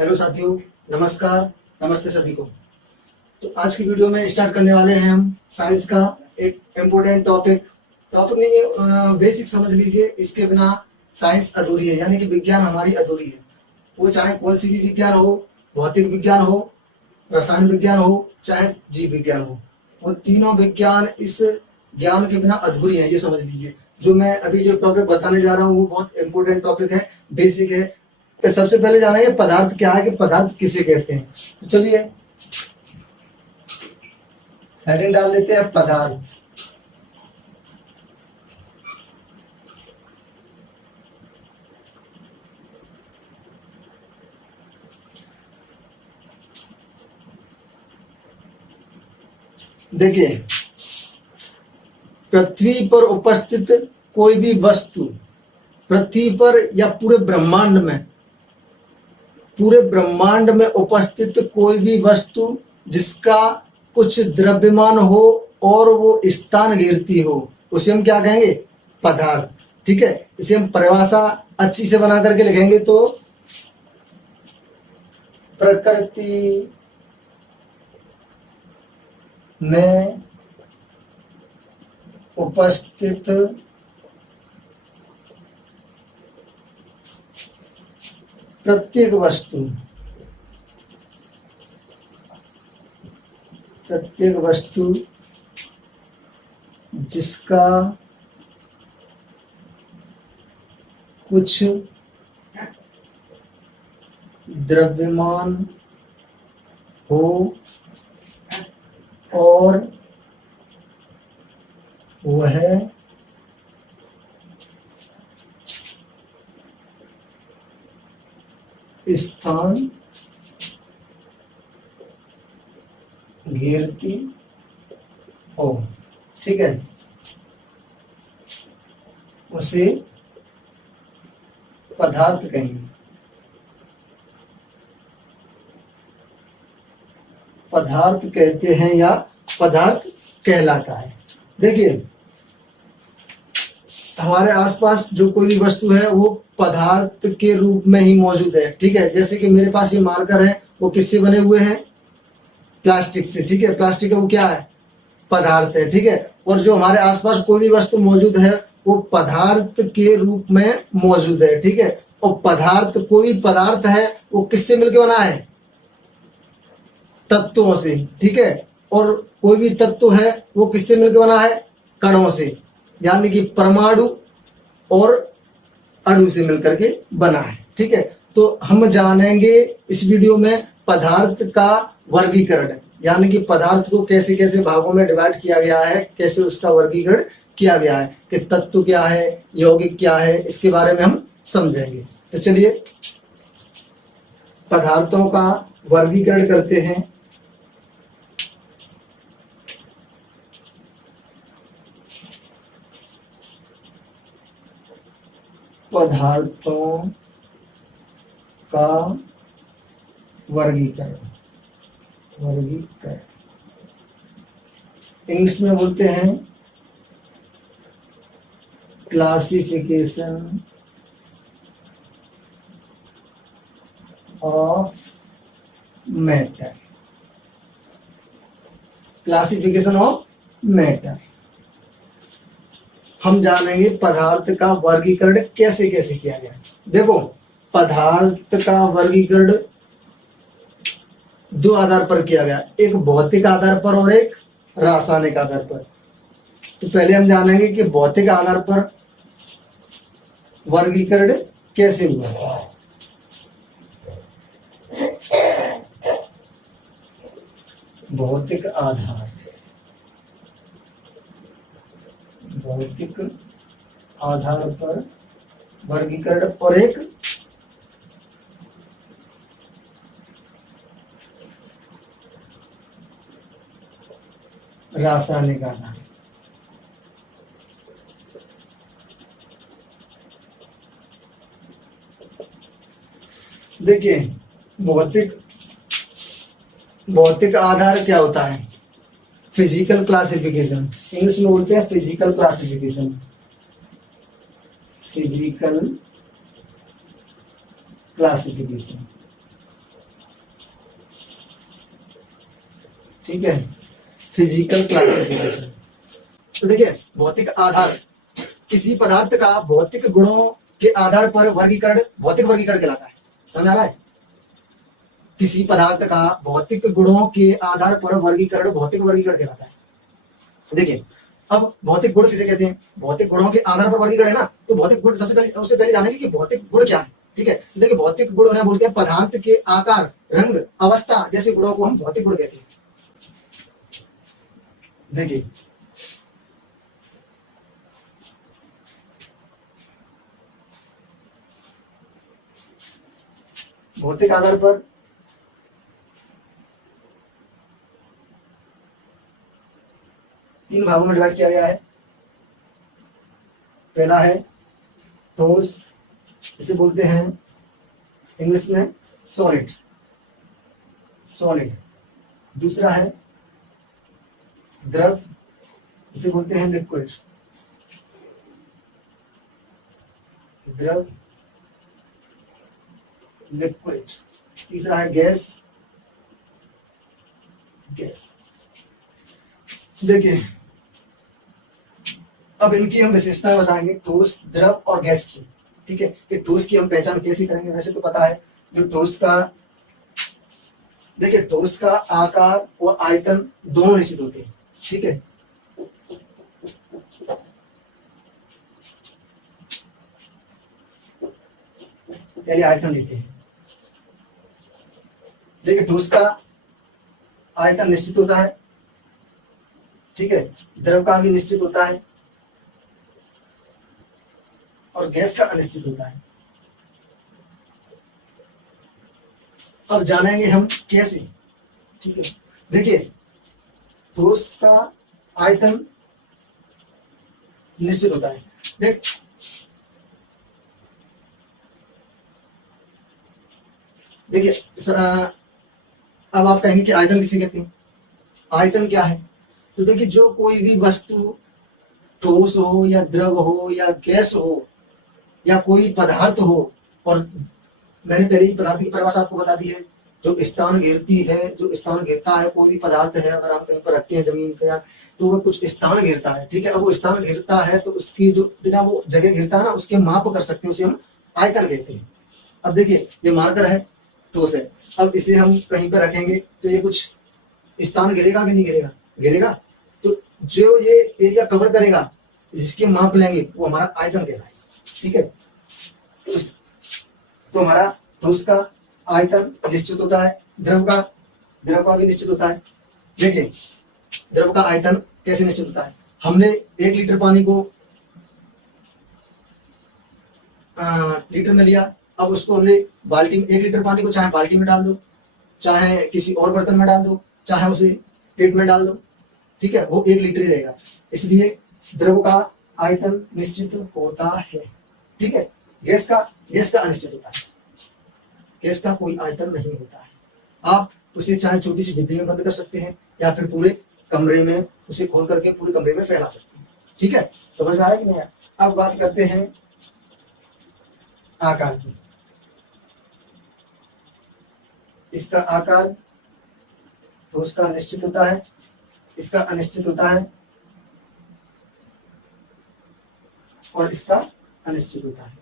Hello साथियों, नमस्कार, नमस्ते सभी को। तो आज की वीडियो में स्टार्ट करने वाले हैं हम साइंस का एक इम्पोर्टेंट टॉपिक नहीं, बेसिक समझ लीजिए। इसके बिना साइंस अधूरी है, यानी कि विज्ञान हमारी अधूरी है। वो चाहे कौन सी भी विज्ञान हो, भौतिक विज्ञान हो, रसायन विज्ञान हो, चाहे जीव विज्ञान हो, वो तीनों विज्ञान इस ज्ञान के बिना अधूरी है, ये समझ लीजिए। जो मैं अभी जो टॉपिक बताने जा रहा हूँ वो बहुत इम्पोर्टेंट टॉपिक है, बेसिक है। तो सबसे पहले जानेंगे पदार्थ क्या है, कि पदार्थ किसे कहते हैं। तो चलिए हेडिंग डाल देते हैं, पदार्थ। देखिए, पृथ्वी पर उपस्थित कोई भी वस्तु, पृथ्वी पर या पूरे ब्रह्मांड में उपस्थित कोई भी वस्तु जिसका कुछ द्रव्यमान हो और वो स्थान घेरती हो, उसे हम क्या कहेंगे? पदार्थ। ठीक है, इसे हम परिभाषा अच्छी से बना करके लिखेंगे तो प्रकृति में उपस्थित प्रत्येक वस्तु जिसका कुछ द्रव्यमान हो और वह स्थान घेरती हो, ठीक है, उसे पदार्थ कहेंगे। पदार्थ कहते हैं या पदार्थ कहलाता है। देखिए, हमारे आसपास जो कोई भी वस्तु है वो पदार्थ के रूप में ही मौजूद है। ठीक है, जैसे कि मेरे पास ये मार्कर है, वो किससे बने हुए हैं? प्लास्टिक से। ठीक है, प्लास्टिक वो क्या है? पदार्थ है। ठीक है, और जो हमारे आसपास कोई भी वस्तु मौजूद है वो पदार्थ के रूप में मौजूद है। ठीक है, और पदार्थ, कोई भी पदार्थ है वो किससे मिलकर बना है? तत्वों से। ठीक है, और कोई भी तत्व है वो किससे मिलकर बना है? कणों से, यानी कि परमाणु और अणु से मिलकर के बना है। ठीक है, तो हम जानेंगे इस वीडियो में पदार्थ का वर्गीकरण, यानी कि पदार्थ को कैसे कैसे भागों में डिवाइड किया गया है, कैसे उसका वर्गीकरण किया गया है, कि तत्व क्या है, यौगिक क्या है, इसके बारे में हम समझेंगे। तो चलिए पदार्थों का वर्गीकरण करते हैं। पदार्थों का वर्गीकरण इंग्लिश में बोलते हैं classification of matter. Classification of matter. हम जानेंगे पदार्थ का वर्गीकरण कैसे कैसे किया गया। देखो, पदार्थ का वर्गीकरण दो आधार पर किया गया, एक भौतिक आधार पर और एक रासायनिक आधार पर। तो पहले हम जानेंगे कि भौतिक आधार पर वर्गीकरण कैसे हुआ। भौतिक आधार पर वर्गीकरण और एक रासायनिक आधार। देखिए, भौतिक आधार क्या होता है? फिजिकल क्लासिफिकेशन, इंग्लिश में बोलते हैं फिजिकल क्लासिफिकेशन। फिजिकल क्लासिफिकेशन ठीक है, फिजिकल क्लासिफिकेशन। तो देखिए, भौतिक आधार, किसी पदार्थ का भौतिक गुणों के आधार पर वर्गीकरण भौतिक वर्गीकरण कहलाता है। समझ आ रहा है? किसी पदार्थ का भौतिक गुणों के आधार पर वर्गीकरण भौतिक वर्गीकरण कहलाता है। देखिए, अब भौतिक गुण किसे कहते हैं? भौतिक गुणों के आधार पर वर्गीकरण है ना, तो भौतिक गुण सबसे पहले जानेंगे कि भौतिक गुण क्या है। ठीक है, तो देखिए, भौतिक गुण उन्हें बोलते हैं पदार्थ के आकार, रंग, अवस्था जैसे गुणों को हम भौतिक गुण कहते हैं। देखिए, भौतिक आधार पर तीन भागों में डिवाइड किया गया है। पहला है ठोस, इसे बोलते हैं इंग्लिश में सॉलिड, सॉलिड। दूसरा है द्रव, इसे बोलते हैं लिक्विड, द्रव, लिक्विड। तीसरा है गैस, गैस। देखिए, अब इनकी हम विशेषताएं बताएंगे, ठोस, द्रव और गैस की। ठीक है, कि ठोस की हम पहचान कैसे करेंगे? वैसे तो पता है, जो ठोस का, देखिए, ठोस का आकार और आयतन दोनों निश्चित होते हैं। ठीक है, पहले आयतन लेते हैं। देखिए, ठोस का आयतन निश्चित होता है, ठीक है, द्रव का भी निश्चित होता है और गैस का अनिश्चित होता है। अब जानेंगे हम कैसे। ठीक है, देखिए, ठोस का आयतन निश्चित होता है। देखिए, अब आप कहेंगे कि आयतन किसे कहते हैं? आयतन क्या है? तो देखिए, जो कोई भी वस्तु ठोस हो या द्रव हो या गैस हो या कोई पदार्थ हो, और मैंने पहले ही पदार्थ की परिभाषा आपको बता दी है, जो स्थान घेरती है, जो स्थान घेरता है, कोई भी पदार्थ है अगर हम कहीं पर रखते हैं जमीन पे, तो वो कुछ स्थान घेरता है। ठीक है, अब वो स्थान घेरता है तो उसकी जो बिना वो जगह घेरता है ना, उसके माप कर सकते हैं, उसे हम आयतन कहते हैं। अब देखिए, ये मार्कर है, ठोस है, अब इसे हम कहीं पर रखेंगे तो ये कुछ स्थान घेरेगा कि नहीं घेरेगा? घेरेगा। तो जो ये एरिया कवर करेगा, जिसके माप लेंगे, वो हमारा आयतन कहलाएगा। ठीक है, तो हमारा ठोस का आयतन निश्चित होता है, द्रव का भी निश्चित होता है। देखिए, द्रव का आयतन कैसे निश्चित होता है? हमने 1 लीटर पानी को लीटर में लिया, अब उसको हमने बाल्टी में, 1 लीटर पानी को चाहे बाल्टी में डाल दो, चाहे किसी और बर्तन में डाल दो, चाहे उसे पेट में डाल दो, ठीक है, वो 1 लीटर ही रहेगा। इसलिए द्रव का आयतन निश्चित होता है। ठीक है, गैस का अनिश्चित होता है। गैस का कोई आयतन नहीं होता है। आप उसे चाहे छोटी सी डिब्बी में बंद कर सकते हैं या फिर पूरे कमरे में उसे खोल करके पूरे कमरे में फैला सकते हैं। ठीक है, समझ में आया कि नहीं? अब बात करते हैं आकार की। इसका आकार ठोस का निश्चित होता है, इसका अनिश्चित होता है और इसका अनिश्चित होता है।